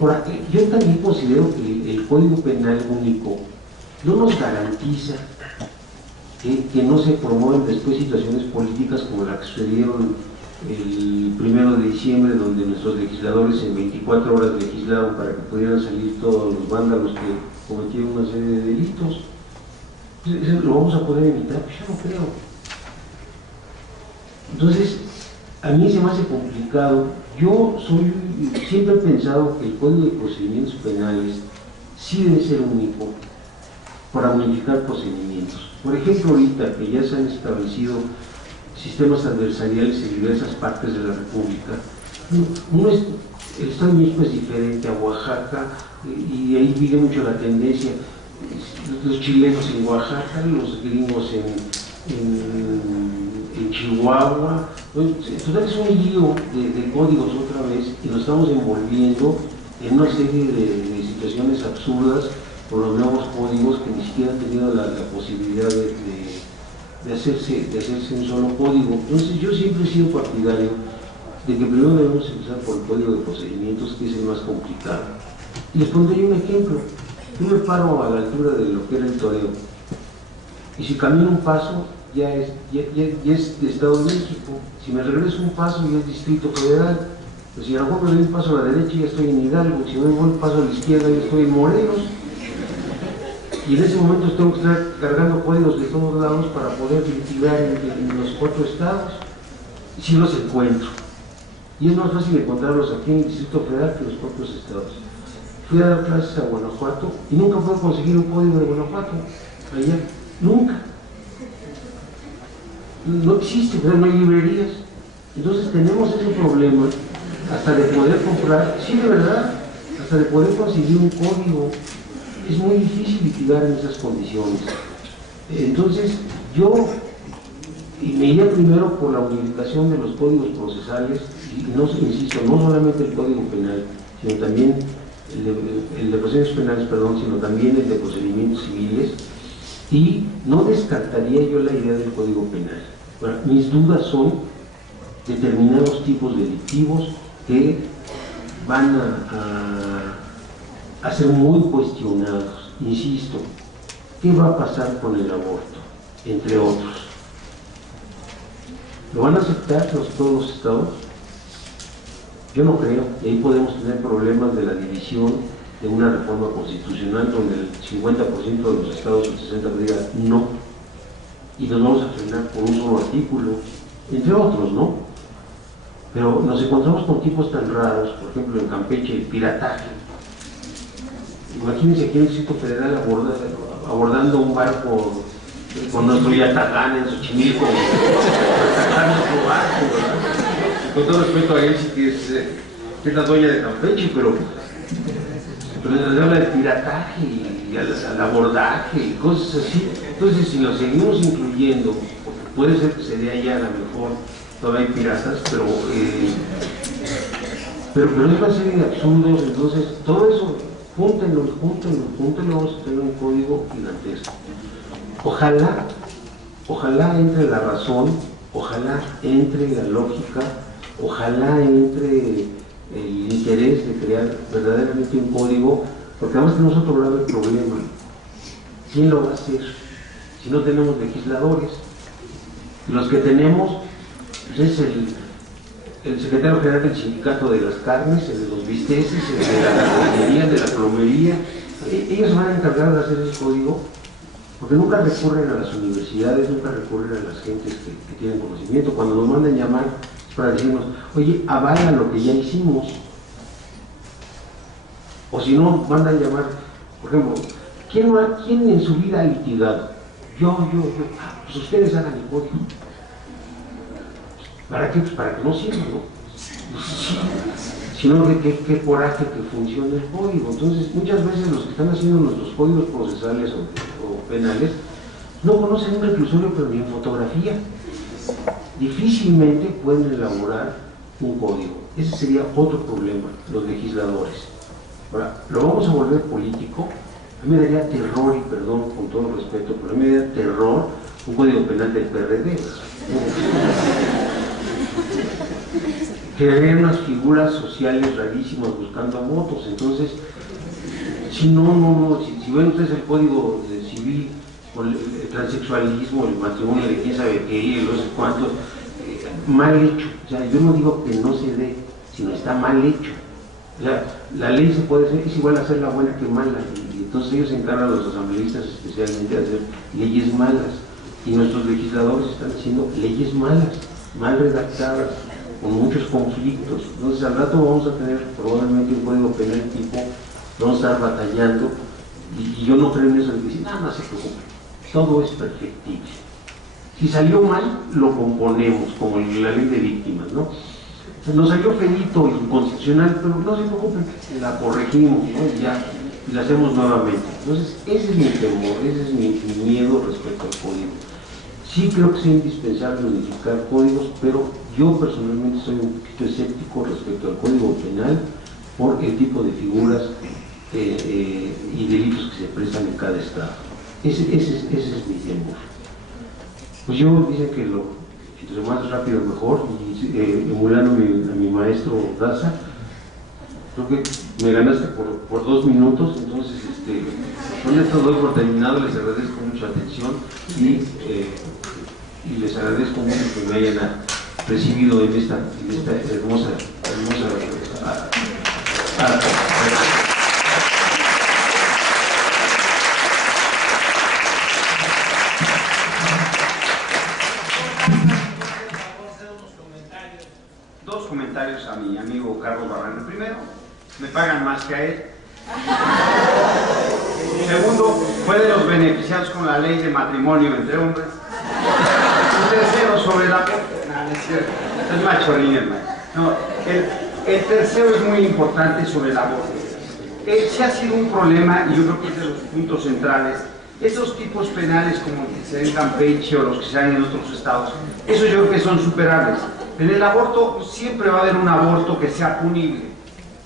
Ahora, yo también considero que el Código Penal único no nos garantiza que no se promuevan después situaciones políticas como las que sucedieron el 1 de diciembre, donde nuestros legisladores en 24 horas legislaron para que pudieran salir todos los vándalos que cometieron una serie de delitos. ¿Lo vamos a poder evitar? Pues yo no creo. Entonces, a mí se me hace complicado. Yo siempre he pensado que el Código de Procedimientos Penales sí debe ser único para unificar procedimientos. Por ejemplo, ahorita que ya se han establecido sistemas adversariales en diversas partes de la República, el Estado de México es diferente a Oaxaca, y ahí vive mucho la tendencia, los chilenos en Oaxaca, los gringos en Chihuahua. Entonces es un lío de códigos otra vez, y nos estamos envolviendo en una serie de situaciones absurdas por los nuevos códigos que ni siquiera han tenido la posibilidad de hacerse un solo código. Entonces yo siempre he sido partidario de que primero debemos empezar por el Código de Procedimientos, que es el más complicado. Y les pondré un ejemplo. Yo me paro a la altura de lo que era el toreo, y si camino un paso ya es de Estado de México, si me regreso un paso ya es Distrito Federal. Pues si a lo mejor me doy un paso a la derecha ya estoy en Hidalgo, si doy un paso a la izquierda ya estoy en Morelos. Y en ese momento tengo que estar cargando códigos de todos lados para poder litigar en los 4 estados. Y si los encuentro. Y es más fácil encontrarlos aquí en el Distrito Federal que en los propios estados. Fui a dar clases a Guanajuato y nunca puedo conseguir un código de Guanajuato. Allá, nunca. No existe, pero no hay librerías. Entonces tenemos ese problema hasta de poder comprar, sí de verdad, hasta de poder conseguir un código. Es muy difícil litigar en esas condiciones. Entonces yo me iría primero por la unificación de los códigos procesales, y no, insisto, no solamente el Código Penal, sino también el de procedimientos penales, perdón, sino también el de procedimientos civiles, y no descartaría yo la idea del Código Penal. Bueno, mis dudas son determinados tipos delictivos que van a ser muy cuestionados. Insisto, ¿qué va a pasar con el aborto? Entre otros. ¿Lo van a aceptar todos los estados? Yo no creo, y ahí podemos tener problemas de la división de una reforma constitucional donde el 50% de los estados, el 60% diga no, y nos vamos a frenar por un solo artículo, entre otros, ¿no? Pero nos encontramos con tipos tan raros, por ejemplo en Campeche, el pirataje. Imagínense aquí en el Distrito Federal abordando un barco con nuestro Yatagán en Xochimilco, atacando otro barco, ¿verdad? Con todo respeto a él, sí que es la dueña de Campeche, pero se habla de pirataje y al abordaje y cosas así. Entonces, si lo seguimos incluyendo, porque puede ser que se dé allá a lo mejor, todavía hay piratas, pero es una serie de absurdos. Entonces, todo eso, júntenlo, vamos a tener un código gigantesco. Ojalá entre la razón, ojalá entre la lógica, ojalá entre el interés de crear verdaderamente un código, porque además tenemos otro grave problema. ¿Quién lo va a hacer? Si no tenemos legisladores. Los que tenemos pues es el secretario general del sindicato de las carnes, el de los bisteces, el de la carnicería, de la plomería. Ellos van a encargar de hacer ese código, porque nunca recurren a las universidades, nunca recurren a las gentes que tienen conocimiento. Cuando nos mandan llamar es para decirnos, oye, avala lo que ya hicimos. O si no, mandan llamar, por ejemplo, ¿quién en su vida ha litigado? Yo. Pues ustedes hagan el código. ¿Para qué? Pues para que no sirva, ¿no? Sino qué coraje que funcione el código. Entonces, muchas veces los que están haciendo nuestros códigos procesales o penales no conocen un reclusorio, pero ni en fotografía. Difícilmente pueden elaborar un código. Ese sería otro problema, los legisladores. Ahora, lo vamos a volver político. A mí me daría terror, y perdón con todo respeto, pero a mí me daría terror un código penal del PRD. Crearían unas figuras sociales rarísimas buscando votos. Entonces, si ven ustedes el código civil, con el transexualismo, el matrimonio de quién sabe qué, y no sé cuántos, mal hecho. O sea, yo no digo que no se dé, sino está mal hecho. O sea, la ley se puede hacer, es igual a hacerla buena que mala, y entonces ellos se encargan, los asambleístas especialmente, de hacer leyes malas, y nuestros legisladores están haciendo leyes malas, mal redactadas, con muchos conflictos. Entonces al rato vamos a tener probablemente un código penal tipo, vamos a estar batallando, y yo no creo en eso de decir, no se preocupen, todo es perfectible. Si salió mal, lo componemos, como la ley de víctimas, ¿no? Nos salió feíto, inconstitucional, pero no se preocupen, la corregimos, ¿no? Y la hacemos nuevamente. Entonces, ese es mi temor, ese es mi miedo respecto al código. Sí creo que es indispensable modificar códigos, pero yo personalmente soy un poquito escéptico respecto al código penal por el tipo de figuras y delitos que se prestan en cada estado. Ese es mi temor. Pues yo dice que entre más rápido mejor, y emulando a mi maestro Daza, creo que me ganaste por 2 minutos. Entonces con esto doy por terminado. Les agradezco mucho la atención y les agradezco mucho que me hayan recibido en esta hermosa Dos comentarios a mi amigo Carlos Barragán. Primero, me pagan más que a él. Segundo, fue de los beneficiados con la ley de matrimonio entre hombres. Y tercero, sobre la... No, es cierto, es machorrín, hermano. No, el tercero es muy importante sobre el aborto. Sí ha sido un problema, y yo creo que es de los puntos centrales. Esos tipos penales como el que se dan en Campeche o los que se dan en otros estados, esos yo creo que son superables. En el aborto siempre va a haber un aborto que sea punible.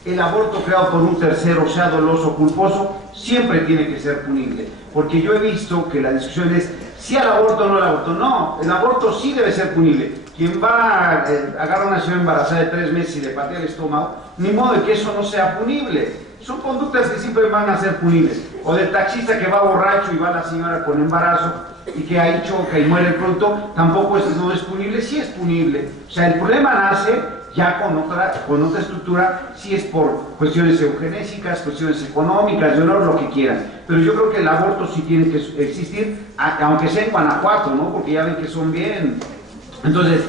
El aborto creado por un tercero, sea doloso o culposo, siempre tiene que ser punible. Porque yo he visto que la discusión es si al aborto o no al aborto. No, el aborto sí debe ser punible. Quien va a agarrar a una señora embarazada de 3 meses y le patea el estómago, ni modo de que eso no sea punible. Son conductas que siempre van a ser punibles. O del taxista que va borracho y va la señora con embarazo y que ahí choca y muere pronto, tampoco eso no es punible, sí es punible. O sea, el problema nace ya con otra estructura, si es por cuestiones eugenésicas, cuestiones económicas, de honor, lo que quieran. Pero yo creo que el aborto sí tiene que existir, aunque sea en Guanajuato, ¿no? Porque ya ven que son bien. Entonces,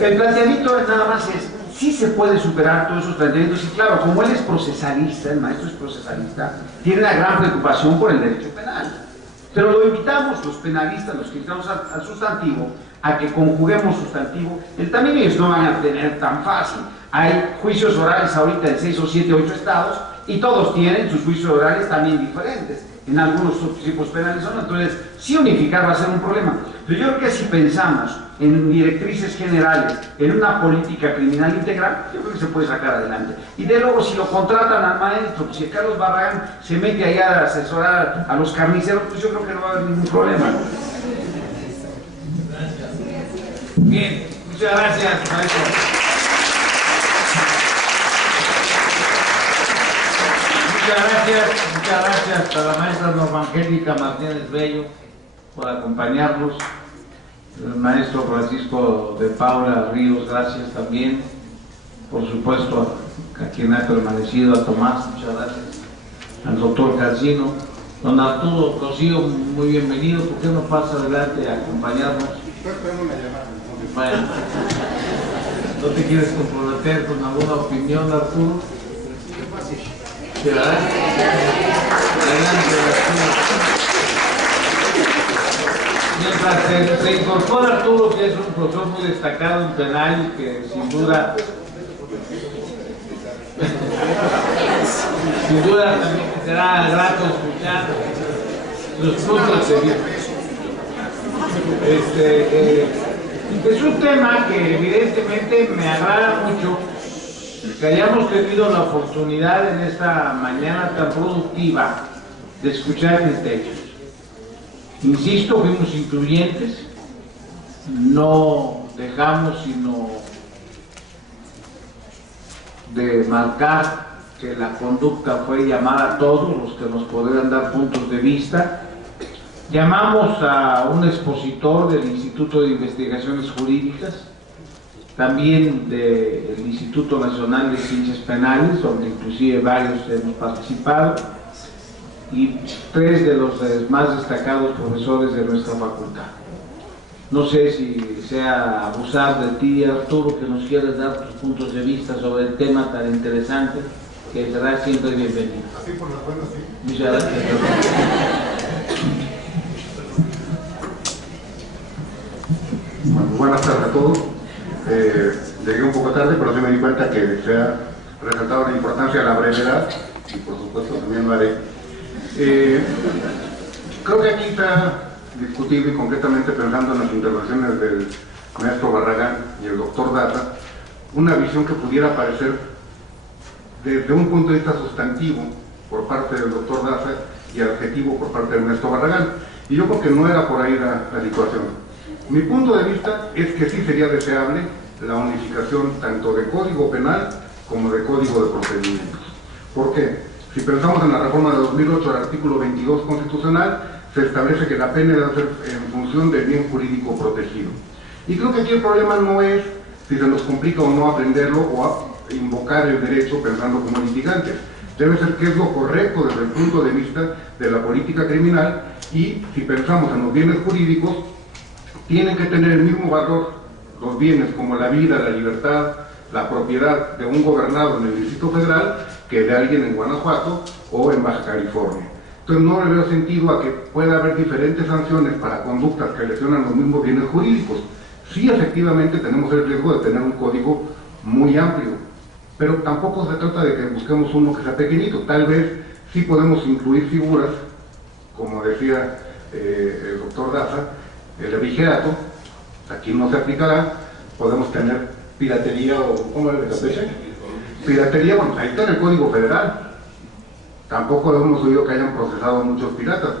el planteamiento nada más es, sí se puede superar todos esos planteamientos, y claro, como él es procesalista, el maestro es procesalista, tiene una gran preocupación por el derecho penal. Pero lo invitamos, los penalistas, los que estamos al sustantivo, a que conjuguemos sustantivo. También ellos no van a tener tan fácil. Hay juicios orales ahorita en 6 o 7, 8 estados, y todos tienen sus juicios orales también diferentes. En algunos tipos penales son, entonces sí unificar va a ser un problema. Pero yo creo que si pensamos en directrices generales, en una política criminal integral, yo creo que se puede sacar adelante. Y de luego, si lo contratan al maestro, pues si Carlos Barragán se mete ahí a asesorar a los carniceros, pues yo creo que no va a haber ningún problema. Bien, muchas gracias, maestro. Muchas gracias a la maestra Norma Angélica Martínez Bello por acompañarnos. El maestro Francisco de Paula Ríos, gracias también. Por supuesto, a quien ha permanecido, a Tomás, muchas gracias. Al doctor Calcino. Don Arturo Cosío, muy bienvenido. ¿Por qué no pasa adelante a acompañarnos? Bueno, ¿no te quieres comprometer con alguna opinión, Arturo? ¿Sí, verdad? Adelante, Arturo. Mientras se incorpora Arturo, que es un profesor muy destacado en penal y que sin duda también será grato escuchar los puntos de vista. Es un tema que evidentemente me agrada mucho que hayamos tenido la oportunidad en esta mañana tan productiva de escuchar mis textos. Insisto, fuimos incluyentes, no dejamos sino de marcar que la conducta fue llamar a todos los que nos podrían dar puntos de vista. Llamamos a un expositor del Instituto de Investigaciones Jurídicas, también del Instituto Nacional de Ciencias Penales, donde inclusive varios hemos participado, y 3 de los más destacados profesores de nuestra facultad. No sé si sea abusar de ti, Arturo, que nos quieras dar tus puntos de vista sobre el tema tan interesante, que será siempre bienvenido. Así por las buenas, sí. Muchas gracias. Bueno, buenas tardes a todos. Llegué un poco tarde, pero sí me di cuenta que se ha resaltado la importancia de la brevedad, y por supuesto también lo haré. Creo que aquí está discutible y concretamente pensando en las intervenciones del maestro Barragán y el doctor Daza, una visión que pudiera parecer desde un punto de vista sustantivo por parte del doctor Daza y adjetivo por parte del maestro Barragán, y yo creo que no era por ahí la situación. Mi punto de vista es que sí sería deseable la unificación tanto de código penal como de código de procedimientos. ¿Por qué? Si pensamos en la reforma de 2008 al artículo 22 constitucional, se establece que la pena debe ser en función del bien jurídico protegido. Y creo que aquí el problema no es si se nos complica o no aprenderlo o a invocar el derecho pensando como litigantes. Debe ser qué es lo correcto desde el punto de vista de la política criminal, y si pensamos en los bienes jurídicos, tienen que tener el mismo valor los bienes como la vida, la libertad, la propiedad de un gobernado en el Distrito Federal que de alguien en Guanajuato o en Baja California. Entonces no le veo sentido a que pueda haber diferentes sanciones para conductas que lesionan los mismos bienes jurídicos. Sí, efectivamente tenemos el riesgo de tener un código muy amplio, pero tampoco se trata de que busquemos uno que sea pequeñito. Tal vez sí podemos incluir figuras, como decía el doctor Daza, el abigeato, aquí no se aplicará. Podemos tener piratería o ¿cómo es de Campeche? Piratería, bueno, ahí está en el Código Federal. Tampoco hemos oído que hayan procesado muchos piratas.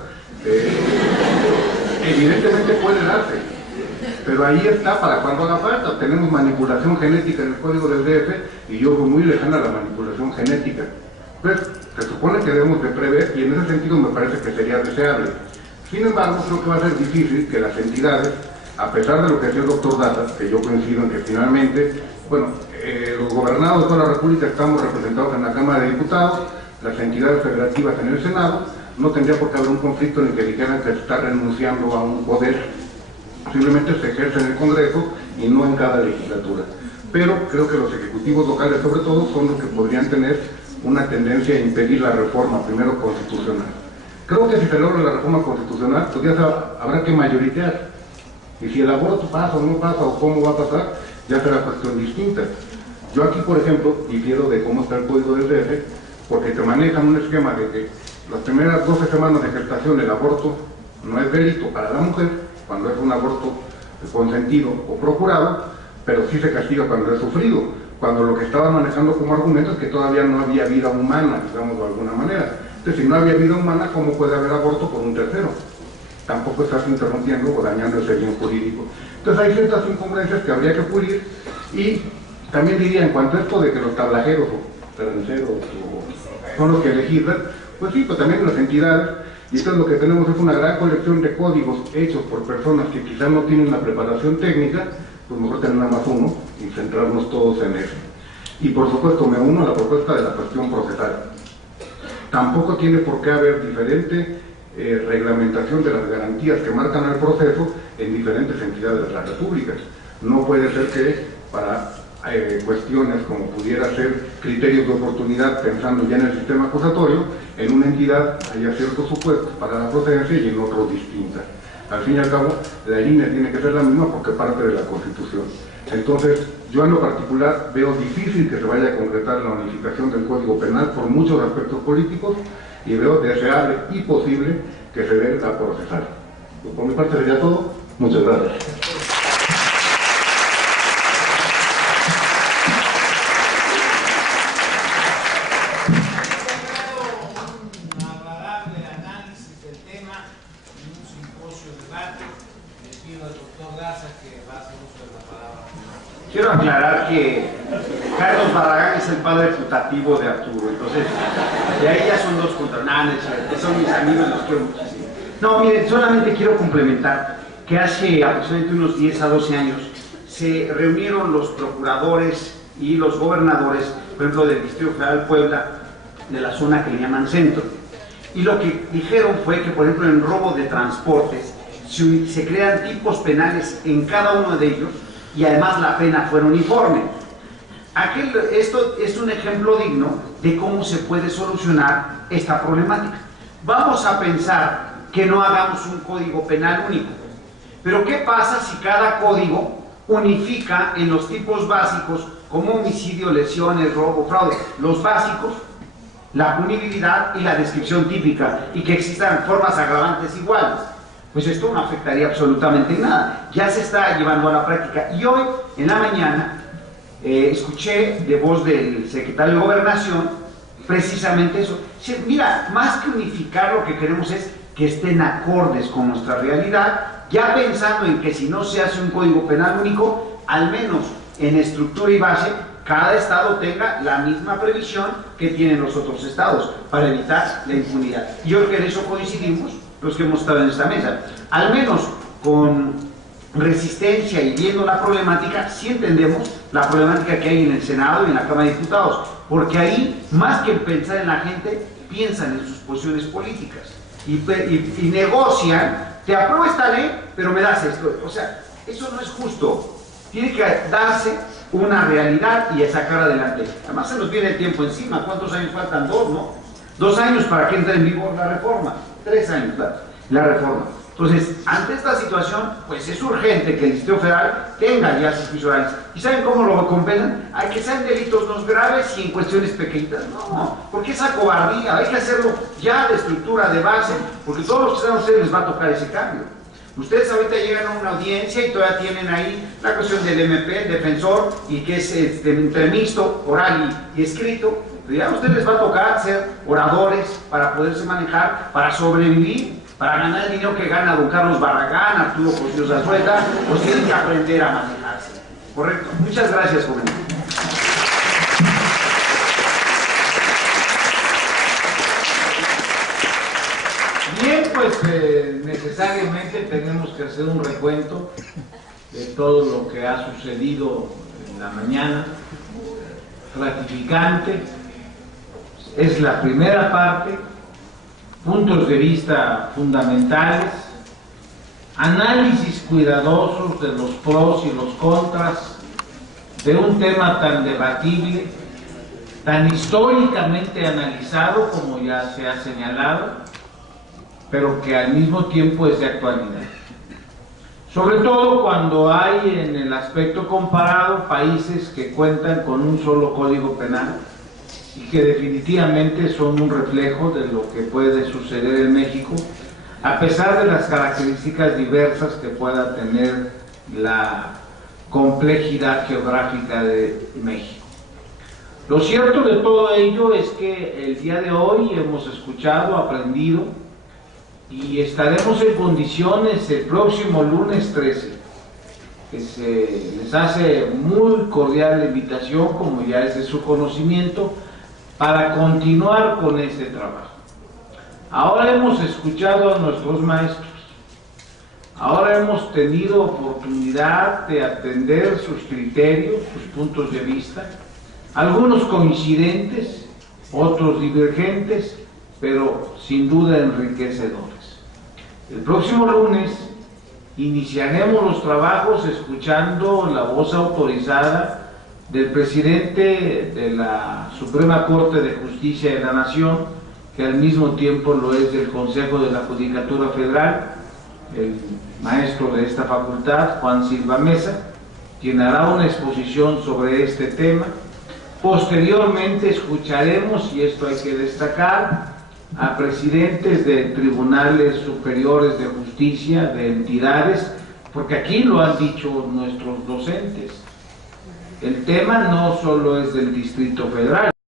Evidentemente puede darse, pero ahí está para cuando haga falta. Tenemos manipulación genética en el Código del DF y yo voy muy lejana a la manipulación genética. Pues se supone que debemos de prever, y en ese sentido me parece que sería deseable. Sin embargo, creo que va a ser difícil que las entidades, a pesar de lo que decía el doctor Daza, que yo coincido en que finalmente, bueno, los gobernados de toda la República estamos representados en la Cámara de Diputados, las entidades federativas en el Senado, no tendría por qué haber un conflicto en el que dijeran que se está renunciando a un poder, simplemente se ejerce en el Congreso y no en cada legislatura. Pero creo que los ejecutivos locales, sobre todo, son los que podrían tener una tendencia a impedir la reforma, primero constitucional. Creo que si se logra la reforma constitucional, pues ya habrá que mayoritear. Y si el aborto pasa o no pasa, o cómo va a pasar, ya será cuestión distinta. Yo aquí, por ejemplo, difiero de cómo está el Código del DF, porque te manejan un esquema de que las primeras 12 semanas de gestación el aborto no es delito para la mujer, cuando es un aborto consentido o procurado, pero sí se castiga cuando es sufrido, cuando lo que estaban manejando como argumento es que todavía no había vida humana, digamos de alguna manera. Entonces, si no había vida humana, ¿cómo puede haber aborto por un tercero? Tampoco estás interrumpiendo o dañando ese bien jurídico. Entonces hay ciertas incongruencias que habría que pulir, y también diría, en cuanto a esto de que los tablajeros o terrenceros son los que legislan, pues sí, pues también las entidades, y esto es lo que tenemos, es una gran colección de códigos hechos por personas que quizás no tienen la preparación técnica, pues mejor tener nada más uno y centrarnos todos en eso. Y por supuesto me uno a la propuesta de la cuestión procesal. Tampoco tiene por qué haber diferente reglamentación de las garantías que marcan el proceso en diferentes entidades de la República. No puede ser que para cuestiones como pudiera ser criterios de oportunidad, pensando ya en el sistema acusatorio, en una entidad haya ciertos supuestos para la procedencia y en otros distintas. Al fin y al cabo, la línea tiene que ser la misma porque parte de la Constitución. Entonces, yo en lo particular veo difícil que se vaya a concretar la unificación del Código Penal por muchos aspectos políticos, y veo deseable y posible que se dé a procesar. Por mi parte sería todo. Muchas gracias. Un agradable análisis del tema y un simposio debate. Le pido al doctor Daza que va a hacer uso de la palabra. Quiero aclarar que Carlos Barragán es el padre putativo de Arturo, entonces de ahí ya son dos contra nada, que son mis amigos, los quiero muchísimo. No, miren, solamente quiero complementar que hace aproximadamente unos 10 a 12 años se reunieron los procuradores y los gobernadores, por ejemplo, del Distrito Federal Puebla, de la zona que le llaman centro. Y lo que dijeron fue que, por ejemplo, en robo de transportes se crean tipos penales en cada uno de ellos, y además la pena fuera uniforme. Esto es un ejemplo digno de cómo se puede solucionar esta problemática. Vamos a pensar que no hagamos un código penal único, pero ¿qué pasa si cada código unifica en los tipos básicos como homicidio, lesiones, robo, fraude, los básicos, la punibilidad y la descripción típica, y que existan formas agravantes iguales? Pues esto no afectaría absolutamente nada. Ya se está llevando a la práctica. Y hoy, en la mañana, escuché de voz del secretario de Gobernación precisamente eso. Mira, más que unificar, lo que queremos es que estén acordes con nuestra realidad, ya pensando en que si no se hace un código penal único, al menos en estructura y base, cada estado tenga la misma previsión que tienen los otros estados, para evitar la impunidad. Y yo creo que en eso coincidimos los que hemos estado en esta mesa, al menos con resistencia y viendo la problemática, sí entendemos la problemática que hay en el Senado y en la Cámara de Diputados, porque ahí, más que pensar en la gente, piensan en sus posiciones políticas y negocian, te apruebo esta ley, pero me das esto. O sea, eso no es justo. Tiene que darse una realidad y sacar adelante. Además se nos viene el tiempo encima. ¿Cuántos años faltan? 2, ¿no? 2 años para que entre en vigor la reforma. 3 años la reforma. Entonces, ante esta situación, pues es urgente que el Distrito Federal tenga ya sus juicios orales. ¿Y saben cómo lo compensan? Hay que sean delitos no graves y en cuestiones pequeñitas. No, porque esa cobardía, hay que hacerlo ya de estructura, de base, porque todos los que sean ustedes les va a tocar ese cambio. Ustedes ahorita llegan a una audiencia y todavía tienen ahí la cuestión del MP, el defensor, y que es entre mixto, oral y escrito. Pero ya a ustedes les va a tocar ser oradores para poderse manejar, para sobrevivir, para ganar el dinero que gana don Carlos Barragán, Arturo Cosío Zazueta, pues tienen que aprender a manejarse. ¿Correcto? Muchas gracias, joven. Bien, pues necesariamente tenemos que hacer un recuento de todo lo que ha sucedido en la mañana. Gratificante. Es la primera parte. Puntos de vista fundamentales, análisis cuidadosos de los pros y los contras de un tema tan debatible, tan históricamente analizado como ya se ha señalado, pero que al mismo tiempo es de actualidad. Sobre todo cuando hay en el aspecto comparado países que cuentan con un solo código penal y que definitivamente son un reflejo de lo que puede suceder en México, a pesar de las características diversas que pueda tener la complejidad geográfica de México. Lo cierto de todo ello es que el día de hoy hemos escuchado, aprendido, y estaremos en condiciones el próximo lunes 13, que se les hace muy cordial la invitación, como ya es de su conocimiento, para continuar con este trabajo. Ahora hemos escuchado a nuestros maestros, ahora hemos tenido oportunidad de atender sus criterios, sus puntos de vista, algunos coincidentes, otros divergentes, pero sin duda enriquecedores. El próximo lunes iniciaremos los trabajos escuchando la voz autorizada del presidente de la Suprema Corte de Justicia de la Nación, que al mismo tiempo lo es del Consejo de la Judicatura Federal, el maestro de esta facultad, Juan Silva Mesa, quien hará una exposición sobre este tema. Posteriormente escucharemos, y esto hay que destacar, a presidentes de tribunales superiores de justicia, de entidades, porque aquí lo han dicho nuestros docentes. El tema no solo es del Distrito Federal,